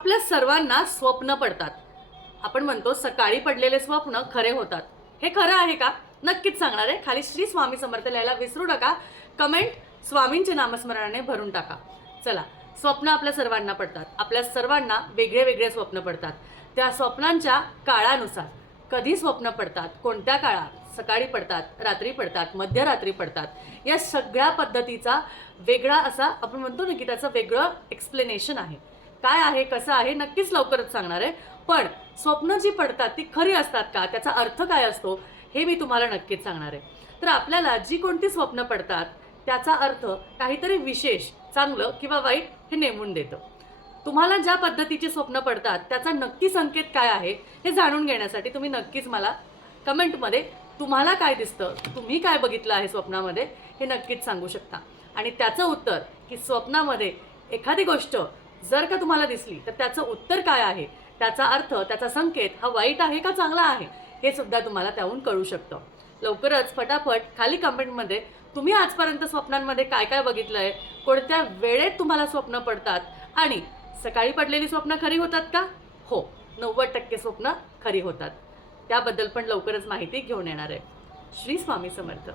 आपल्या सर्वांना स्वप्न पडतात. आपण म्हणतो सकाळी पडलेले स्वप्न खरे होतात. हे खरं आहे का? नक्कीच सांगणार आहे. खाली श्री स्वामी समर्थ लिहायला विसरू नका. कमेंट स्वामींचे नामस्मरणाने भरून टाका. चला स्वप्न आपल्या सर्वांना पडतात. आपल्या सर्वांना वेगळे वेगळे स्वप्न पडतात. त्या स्वप्नांच्या काळानुसार. कधी स्वप्न पडतात? कोणत्या काळात? सकाळी पडतात रात्री पडतात मध्यरात्री पडतात. या सगळ्या पद्धतीचा वेगळा असा आपण म्हणतो ना की त्याचं वेगळं एक्सप्लेनेशन आहे. काय आहे कसं आहे नक्कीच लवकरच सांगणार आहे. पण स्वप्न जी पडतात ती खरी असतात का? त्याचा अर्थ काय असतो हे मी तुम्हाला नक्कीच सांगणार आहे. तर आपल्याला जी कोणती स्वप्न पडतात त्याचा अर्थ काहीतरी विशेष चांगलं किंवा वाईट हे नेमून देतं. तुम्हाला ज्या पद्धतीचे स्वप्न पडतात त्याचा नक्की संकेत काय आहे हे जाणून घेण्यासाठी तुम्ही नक्कीच मला कमेंटमध्ये तुम्हाला काय दिसतं तुम्ही काय बघितलं आहे स्वप्नामध्ये हे नक्कीच सांगू शकता. आणि त्याचं उत्तर की स्वप्नामध्ये एखादी गोष्ट जर का तुम्हाला दिसली तर त्याचं उत्तर काय आहे? त्याचा अर्थ त्याचा संकेत हा वाईट आहे का चांगला आहे? हे सुद्धा तुम्हाला त्याहून कळू शकतं. लवकरच फटाफट खाली कमेंटमध्ये तुम्ही आजपर्यंत स्वप्नांमध्ये काय काय बघितलं आहे कोणत्या वेळेत तुम्हाला स्वप्न पडतात? आणि सकाळी पडलेली स्वप्न खरी होतात का? हो नव्वद टक्के स्वप्न खरी होतात. त्याबद्दल पण लवकरच माहिती घेऊन येणार आहे. श्री स्वामी समर्थ.